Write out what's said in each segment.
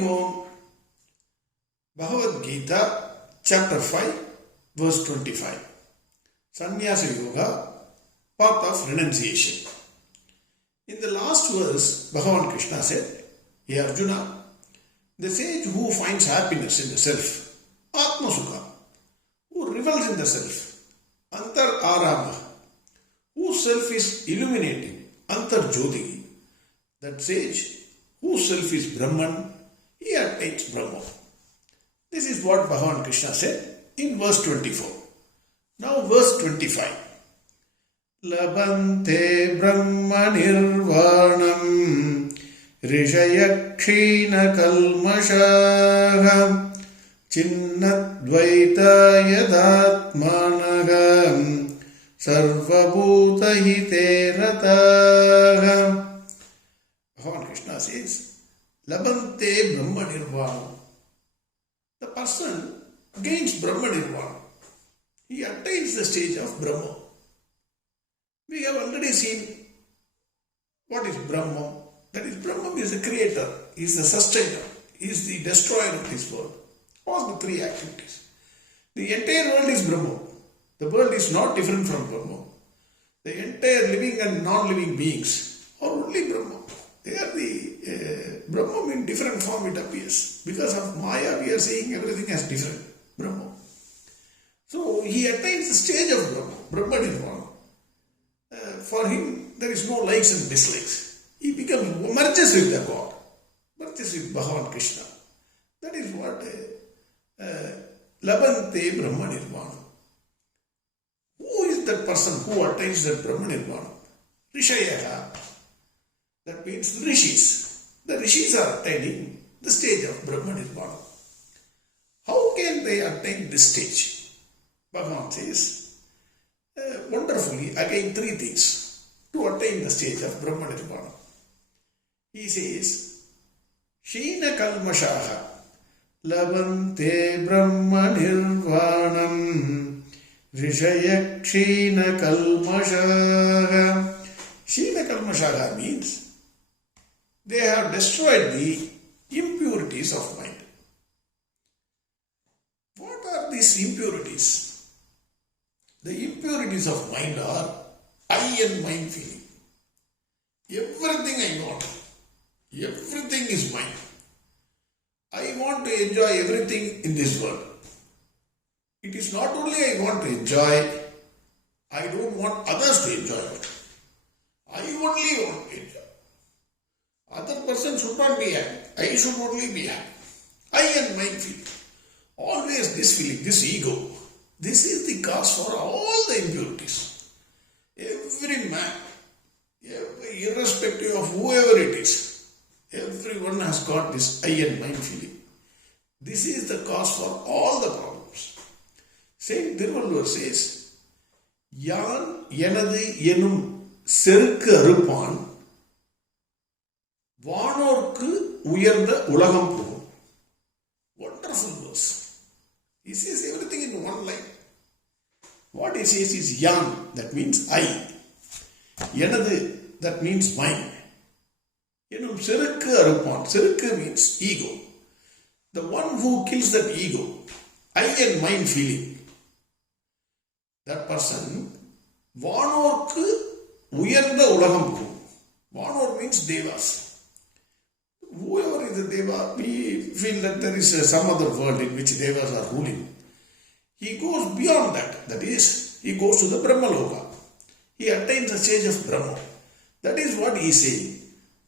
home. Bhagavad Gita Chapter 5 Verse 25. Sannyasa Yoga, path of renunciation. In the last verse, Bhgwan Krishna said, "Hey Arjuna, the sage who finds happiness in the self, Atma Sukha, who revels in the self, Antar Arama, whose self is illuminating, Antar Jyoti, that sage, whose self is Brahman, he attains Brahma." This is what Bhgwan Krishna said in verse 24. Now verse 25. Labante Brahma Nirvanam Rishaya Kshina Kalmashaha Chinnadvaita Yadatmanagam Sarvabhuta Hite Rataha. Bhgwan Krishna says, Labante Brahma Nirvanam. The person gains Brahma Nirvana. He attains the stage of Brahma. We have already seen what is Brahma. That is, Brahma is the creator, he is the sustainer, he is the destroyer of this world. All the three activities. The entire world is Brahma. The world is not different from Brahma. The entire living and non-living beings are only Brahma. They are the Brahma in different form it appears. Because of Maya we are seeing everything as different. Brahma. So he attains the stage of Brahma. Brahma Nirvana. For him there is no likes and dislikes. He merges with the God. Merges with Bhgwan Krishna. That is what Labante Brahma Nirvana. Who is that person who attains that Brahma Nirvana? Rishaya. That means rishis. The rishis are attaining the stage of Brahma Nirvana. How can they attain this stage? Bhagavan says, wonderfully, again three things to attain the stage of Brahma Nirvana. He says, Shina Kalmashaha Labante Brahma Nirvanam Rishaya Kshina Kalmashaha. Shina Kalmashaha means they have destroyed the impurities of mind. What are these impurities? The impurities of mind are I and mind feeling. Everything I want. Everything is mine. I want to enjoy everything in this world. It is not only I want to enjoy, I don't want others to enjoy it. I only want to enjoy. Other person should not be happy. I should only be happy. I and mind feeling. Always this feeling, this ego. This is the cause for all the impurities. Every man, irrespective of whoever it is, everyone has got this I and mind feeling. This is the cause for all the problems. Saint Tiruvallur says, Yan Yenadu Yenum Serukku Aruppan Vanorku Uyarda Ulagam Pugum. Wonderful verse. He says everything in one line. What he says is Yan, that means I. Yenadu, that means mine. Yenum Serukku Aruppan. Serukku means ego. The one who kills that ego, I and mine feeling, that person, Vanorku Uyarda Ulagam Pugum. Vanor means devas. Whoever is a deva, we feel that there is some other world in which devas are ruling. He goes beyond that. That is, he goes to the Brahma Loka. He attains the stage of Brahma. That is what he is saying.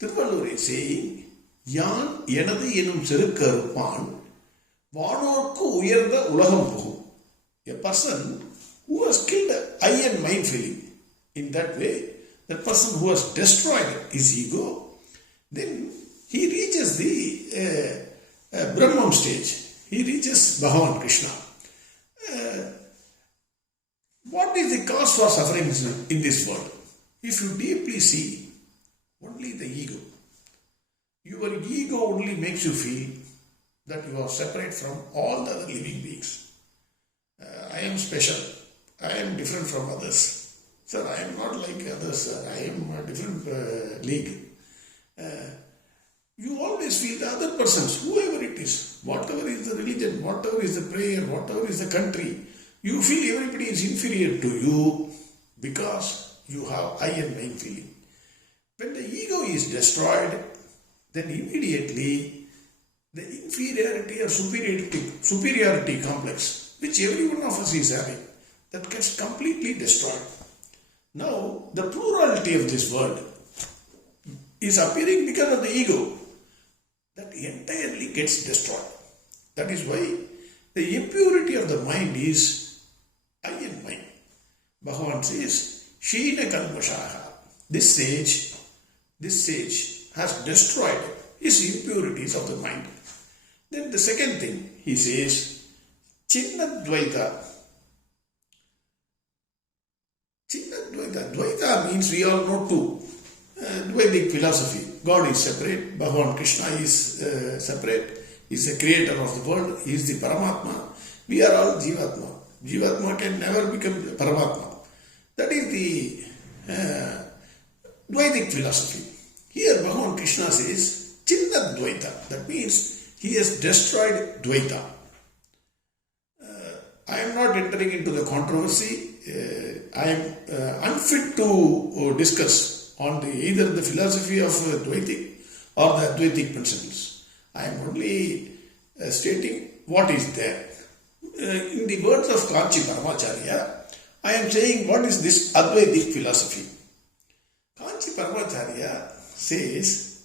Tiruvallur is saying, Yan Yenadu Yenum Serukku Aruppan Vanorku Uyarda Ulagam Pugum. A person who has killed I and mind feeling. In that way, the person who has destroyed his ego, then he reaches the Brahman stage. He reaches Bhgwan Krishna. What is the cause for suffering in this world? If you deeply see, only the ego. Your ego only makes you feel that you are separate from all the other living beings. I am special. I am different from others. Sir, I am not like others. Sir. I am a different league. You always always feel the other persons, whoever it is, whatever is the religion, whatever is the prayer, whatever is the country, you feel everybody is inferior to you because you have I and mine feeling. When the ego is destroyed, then immediately the inferiority or superiority complex, which every one of us is having, that gets completely destroyed. Now, the plurality of this world is appearing because of the ego. That entirely gets destroyed. That is why the impurity of the mind is I and mine. Bhgwan says, Sheena Kalmashaha. This sage has destroyed his impurities of the mind. Then the second thing, he says, Chinnadvaita. Chinnadvaita. Dvaita means we all know two. Vedic philosophy. God is separate. Bhgwan Krishna is separate. He is the creator of the world. He is the Paramatma. We are all Jivatma. Jivatma can never become Paramatma. That is the Vedic philosophy. Here Bhgwan Krishna says Chinnadvaita. That means he has destroyed Dvaita. I am not entering into the controversy. I am unfit to discuss on either the philosophy of Dvaitic or the Advaitic principles. I am only stating what is there. In the words of Kanchi Paramacharya, I am saying what is this Advaitic philosophy. Kanchi Paramacharya says,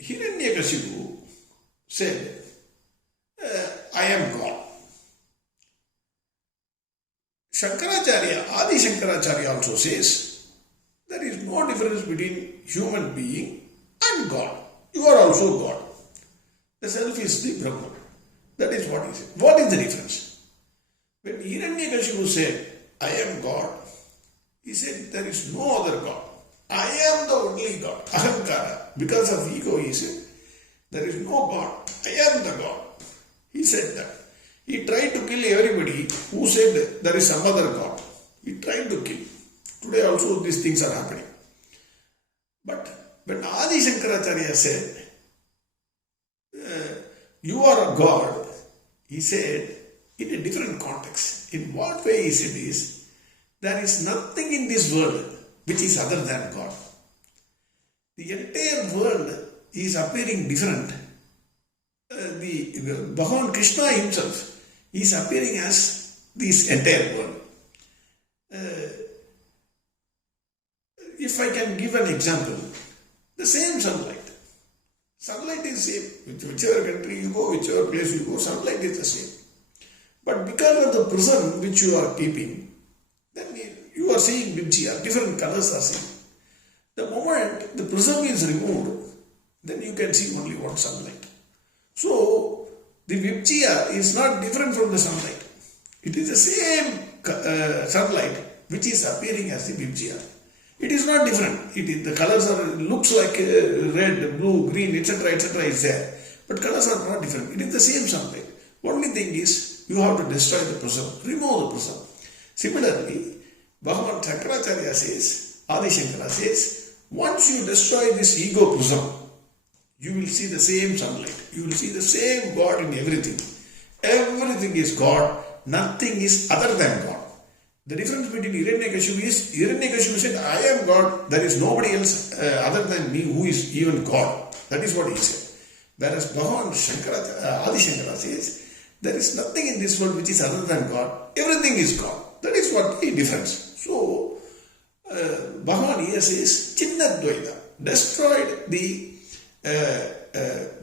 Hiranyakashipu said, I am God. Shankaracharya, Adi Shankaracharya also says, there is no difference between human being and God. You are also God. The self is the Brahman. That is what he said. What is the difference? When Hiranyakashipu said, I am God, he said, there is no other God. I am the only God. Ahankara. Because of ego, he said, there is no God. I am the God. He said that. He tried to kill everybody who said there is some other God. He tried to kill. Today also these things are happening. But when Adi Shankaracharya said, you are a God, he said in a different context. In what way he said is, there is nothing in this world which is other than God. The entire world is appearing different. The Bhgwan Krishna himself is appearing as this entire world. If I can give an example, the same sunlight. Sunlight is same. Whichever country you go, whichever place you go, sunlight is the same. But because of the prism which you are keeping, then you are seeing Vibhya, different colors are seen. The moment the prism is removed, then you can see only one sunlight. So, the Vibhya is not different from the sunlight. It is the same sunlight which is appearing as the Vibhya. It is not different. The colors looks like red, blue, green, etc. is there. But colors are not different. It is the same sunlight. Only thing is, you have to destroy the prism, remove the prism. Similarly, Bhgwan Shankaracharya says, Adi Shankara says, once you destroy this ego prism, you will see the same sunlight. You will see the same God in everything. Everything is God. Nothing is other than God. The difference between Hiranyakashipu is, Hiranyakashipu said, I am God. There is nobody else other than me who is even God. That is what he said. Whereas Bhgwan Adi Shankara says, there is nothing in this world which is other than God. Everything is God. That is what the difference. So, Bhgwan here says, Chinnadvaita, destroyed the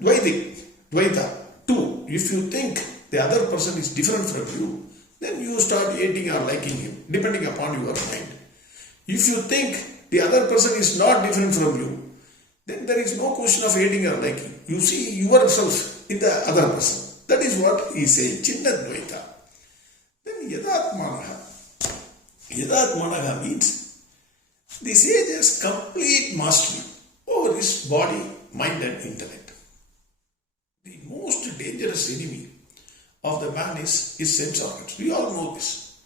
Dvaita. Two, if you think the other person is different from you, then you start hating or liking him, depending upon your mind. If you think the other person is not different from you, then there is no question of hating or liking. You see yourself in the other person. That is what he is saying, Chinnadvaita. Then Yadatmanaha. Yadatmanaha means the sage has complete mastery over his body, mind and intellect. The most dangerous enemy of the man is his sense organs. We all know this.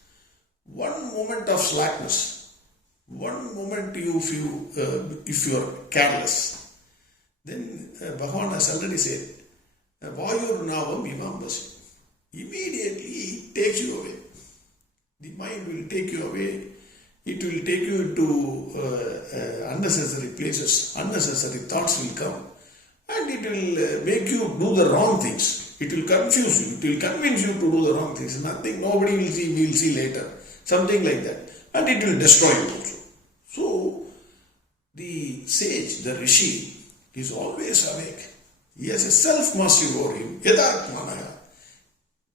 One moment of slackness, One moment if you are careless, then Bhgwan has already said, Vayur Navam Imam Basi. Immediately it takes you away. The mind will take you away. It will take you to unnecessary places. Unnecessary thoughts will come. And it will make you do the wrong things. It will confuse you. It will convince you to do the wrong things. Nothing, nobody will see, we will see later. Something like that. And it will destroy you also. So, the sage, the rishi, is always awake. He has a self-mastery over him. Yadatmanaha.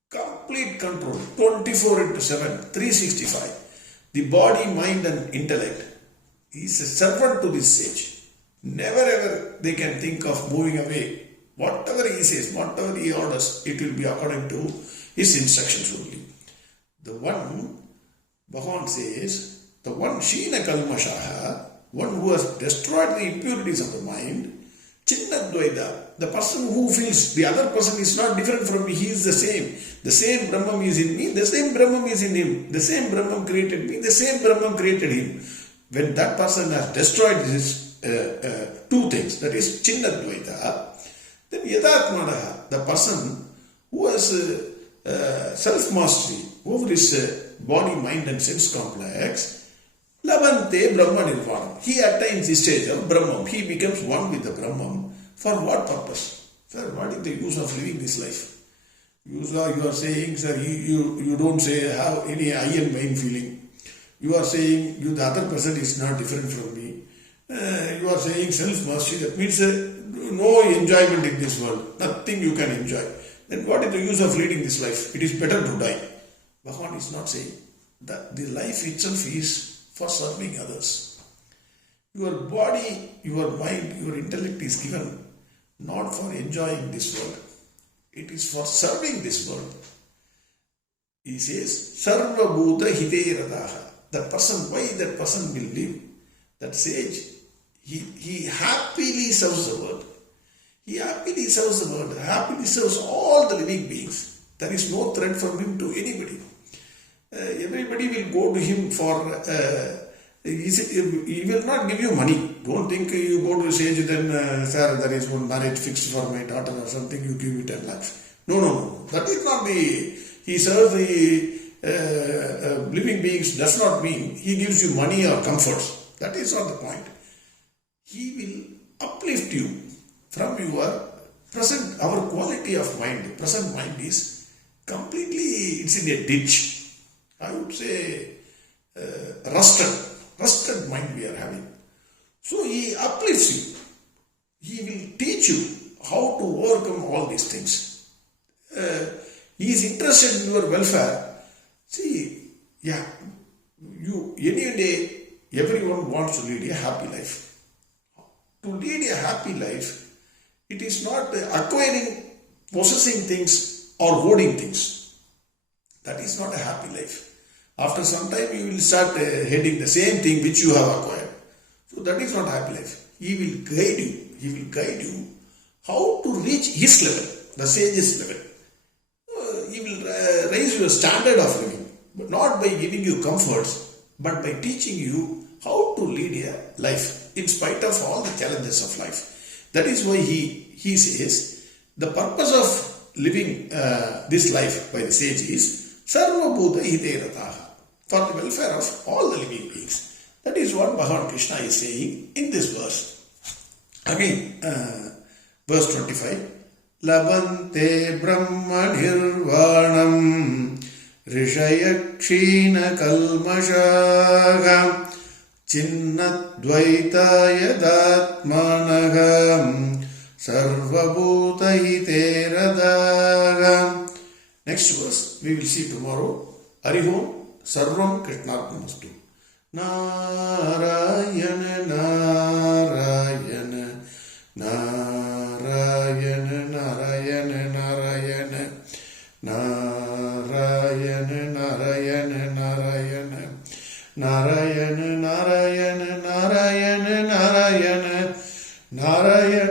Complete control. 24/7, 365. The body, mind and intellect. He is a servant to this sage. Never ever they can think of moving away. Whatever he says, whatever he orders, it will be according to his instructions only. The one, Bhgwan says, the one Sheena Kalmashaha, one who has destroyed the impurities of the mind, Chinnadvaita, the person who feels the other person is not different from me, he is the same. The same Brahman is in me, the same Brahman is in him. The same Brahman created me, the same Brahman created him. When that person has destroyed this two things, that is Chinnadvaita, then Yadatmanaha, the person who has self-mastery over his body, mind and sense complex, Labante Brahma Nirvana. He attains the stage of Brahman. He becomes one with the Brahman. For what purpose? Sir, what is the use of living this life? You are saying, sir, you don't say have any I and mine feeling. You are saying the other person is not different from me. You are saying self-mastery. That means no enjoyment in this world. Nothing you can enjoy. Then what is the use of leading this life? It is better to die. Bhgwan is not saying that the life itself is for serving others. Your body, your mind, your intellect is given not for enjoying this world. It is for serving this world. He says, Sarva Bhuta Hite Radaha. That person, why that person will live? That sage, he happily serves the world. He happily serves the world, happily serves all the living beings. There is no threat from him to anybody. Everybody will go to him for, he will not give you money. Don't think you go to a sage, then, sir, there is one marriage fixed for my daughter or something, you give me 10 lakhs. No. That is not he serves the living beings, does not mean he gives you money or comforts. That is not the point. He will uplift you from your present, our quality of mind. Present mind is completely, it's in a ditch. I would say rusted mind we are having. So he uplifts you. He will teach you how to overcome all these things. He is interested in your welfare. See, any day, everyone wants to lead a happy life. To lead a happy life, it is not acquiring, possessing things or hoarding things. That is not a happy life. After some time, you will start heading the same thing which you have acquired. So that is not a happy life. He will guide you. He will guide you how to reach his level, the sage's level. He will raise your standard of living, but not by giving you comforts, but by teaching you how to lead a life in spite of all the challenges of life. That is why he says the purpose of living this life by the sage is Sarva Bhuta Hite Rataha, for the welfare of all the living beings. That is what Bhgwan Krishna is saying in this verse. Again, verse 25. Labante Brahma Nirvanam Rishaya Ch.5 Kalmashaha Chinnadvaita Yadatmanagam Sarvabhuta Hite Radaga. Next verse we will see tomorrow. Harihom Sarvam Krishnarpamastu. Narayana Narayana Narayana Narayana Narayana Narayana Narayana Narayana Narayana Narayana Narayana Narayana Narayana